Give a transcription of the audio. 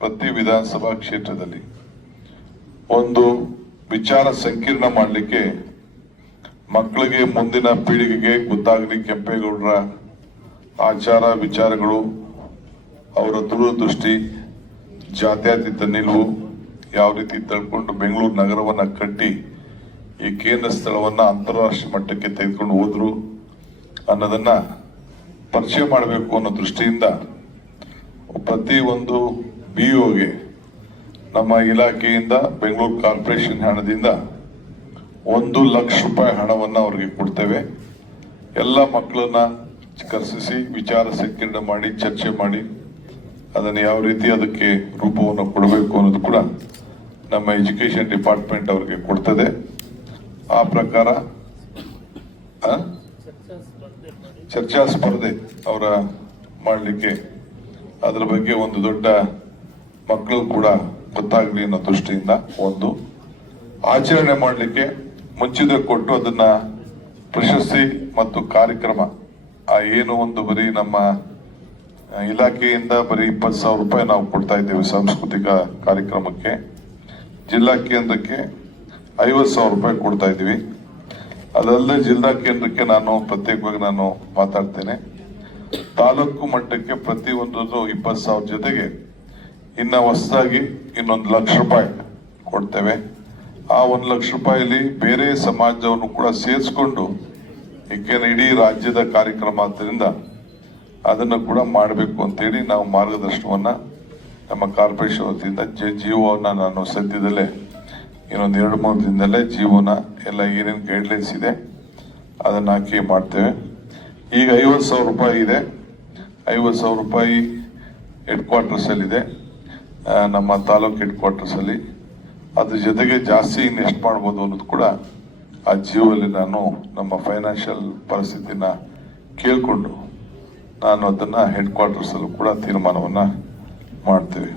ಪ್ರತಿ ವಿಧಾನಸಭಾ ಕ್ಷೇತ್ರದಲ್ಲಿ ಒಂದು ವಿಚಾರ ಸಂಕಿರಣ ಮಾಡಲಿಕ್ಕೆ ಮಕ್ಕಳಿಗೆ ಮುಂದಿನ ಪೀಳಿಗೆಗೆ ಗೊತ್ತಾಗಲಿ ಕೆಂಪೇಗೌಡರ ಆಚಾರ ವಿಚಾರಗಳು, ಅವರ ದೂರದೃಷ್ಟಿ, ಜಾತ್ಯತೀತ ನಿಲುವು ಯಾವ ರೀತಿ ತಳ್ಕೊಂಡು ಬೆಂಗಳೂರು ನಗರವನ್ನ ಕಟ್ಟಿ ಈ ಕೇಂದ್ರ ಸ್ಥಳವನ್ನ ಅಂತಾರಾಷ್ಟ್ರೀಯ ಮಟ್ಟಕ್ಕೆ ತೆಗೆದುಕೊಂಡು ಹೋದ್ರು ಅನ್ನೋದನ್ನ ಪರಿಚಯ ಮಾಡಬೇಕು ಅನ್ನೋ ದೃಷ್ಟಿಯಿಂದ ಪ್ರತಿ ಒಂದು ಬಿಇಒಗೆ ನಮ್ಮ ಇಲಾಖೆಯಿಂದ ಬೆಂಗಳೂರು ಕಾರ್ಪೊರೇಷನ್ ಹಣದಿಂದ 1 ಲಕ್ಷ ರೂಪಾಯಿ ಹಣವನ್ನು ಅವರಿಗೆ ಕೊಡ್ತೇವೆ. ಎಲ್ಲ ಮಕ್ಕಳನ್ನ ಕರೆಸಿ ವಿಚಾರ ಸಂಕಿರಣ ಮಾಡಿ ಚರ್ಚೆ ಮಾಡಿ ಅದನ್ನು ಯಾವ ರೀತಿ ಅದಕ್ಕೆ ರೂಪವನ್ನು ಕೊಡಬೇಕು ಅನ್ನೋದು ಕೂಡ ನಮ್ಮ ಎಜುಕೇಶನ್ ಡಿಪಾರ್ಟ್ಮೆಂಟ್ ಅವರಿಗೆ ಕೊಡ್ತದೆ. ಆ ಪ್ರಕಾರ ಚರ್ಚಾ ಸ್ಪರ್ಧೆ ಅವರ ಮಾಡಲಿಕ್ಕೆ ಅದರ ಬಗ್ಗೆ ಒಂದು ದೊಡ್ಡ ಮಕ್ಕಳು ಕೂಡ ಗೊತ್ತಾಗಲಿ ಅನ್ನೋ ದೃಷ್ಟಿಯಿಂದ ಒಂದು ಆಚರಣೆ ಮಾಡಲಿಕ್ಕೆ ಮುಂಚಿತ ಕೊಟ್ಟು ಅದನ್ನ ಪ್ರಶಸ್ತಿ ಮತ್ತು ಕಾರ್ಯಕ್ರಮ ಏನು ಒಂದು ಬರೀ ನಮ್ಮ ಇಲಾಖೆಯಿಂದ ಬರೀ 20,000 ರೂಪಾಯಿ ನಾವು ಕೊಡ್ತಾ ಇದ್ದೇವೆ ಸಾಂಸ್ಕೃತಿಕ ಕಾರ್ಯಕ್ರಮಕ್ಕೆ. ಜಿಲ್ಲಾ ಕೇಂದ್ರಕ್ಕೆ 50,000 ರೂಪಾಯಿ ಕೊಡ್ತಾ ಇದ್ದೀವಿ. ಅದಲ್ಲದೆ ಜಿಲ್ಲಾ ಕೇಂದ್ರಕ್ಕೆ ನಾನು ಪ್ರತ್ಯೇಕವಾಗಿ ನಾನು ಮಾತಾಡ್ತೇನೆ. ತಾಲೂಕು ಮಟ್ಟಕ್ಕೆ ಪ್ರತಿ ಒಂದು 20,000 ಜೊತೆಗೆ ಇನ್ನ ಹೊಸದಾಗಿ ಇನ್ನೊಂದು 1 ಲಕ್ಷ ರೂಪಾಯಿ ಕೊಡ್ತೇವೆ. ಆ 1 ಲಕ್ಷ ರೂಪಾಯಿಲಿ ಬೇರೆ ಸಮಾಜವನ್ನು ಕೂಡ ಸೇರಿಸ್ಕೊಂಡು ಏಕೆಂದ್ರೆ ಇಡೀ ರಾಜ್ಯದ ಕಾರ್ಯಕ್ರಮ ಆದ್ದರಿಂದ ಅದನ್ನು ಕೂಡ ಮಾಡಬೇಕು ಅಂತೇಳಿ ನಾವು ಮಾರ್ಗದರ್ಶನವನ್ನ ನಮ್ಮ ಕಾರ್ಪೊರೇಷನ್ ವತಿಯಿಂದ ಜಿಒನ ನಾನು ಸದ್ಯದಲ್ಲೇ ಇನ್ನೊಂದು 2-3 ದಿನದಲ್ಲೇ ಜಿಒನ ಎಲ್ಲ ಏನೇನು ಗೈಡ್ಲೈನ್ಸ್ ಇದೆ ಅದನ್ನ ಹಾಕಿ ಮಾಡ್ತೇವೆ. ಈಗ 50,000 ರೂಪಾಯಿ ಇದೆ. 50,000 ರೂಪಾಯಿ ಹೆಡ್ ಕ್ವಾರ್ಟರ್ಸ್ ಅಲ್ಲಿ ಇದೆ, ನಮ್ಮ ತಾಲೂಕು ಹೆಡ್ ಕ್ವಾರ್ಟರ್ಸ್ ಅಲ್ಲಿ. ಅದ್ರ ಜೊತೆಗೆ ಜಾಸ್ತಿ ಇನ್ನೆಷ್ಟು ಮಾಡ್ಬೋದು ಅನ್ನೋದು ಕೂಡ ಆ ಜಿಒಲ್ಲಿ ನಾನು ನಮ್ಮ ಫೈನಾನ್ಷಿಯಲ್ ಪರಿಸ್ಥಿತಿನ ಕೇಳಿಕೊಂಡು ನಾನು ಅದನ್ನ ಹೆಡ್ ಕ್ವಾರ್ಟರ್ಸ್ ಅಲ್ಲೂ ಕೂಡ ತೀರ್ಮಾನವನ್ನ ಮಾಡ್ತೇವೆ.